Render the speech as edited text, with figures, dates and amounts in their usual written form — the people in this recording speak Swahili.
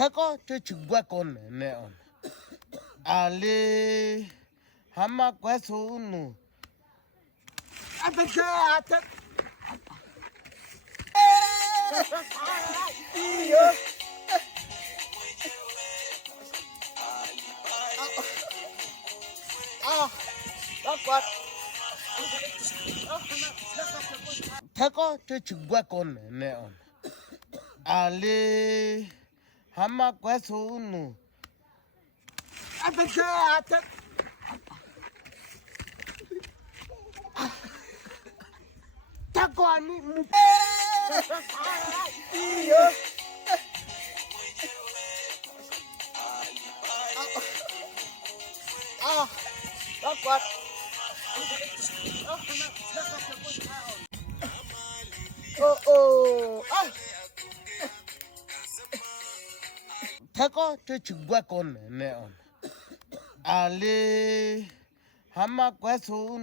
Tako te chugwa con neon. Ale hama kwaso no. Ataka. Tako te chugwa con neon. Ale hama kwaso no. Ataka. Tako ani mu. Tako te chugwa con neon. Ale hama kwaso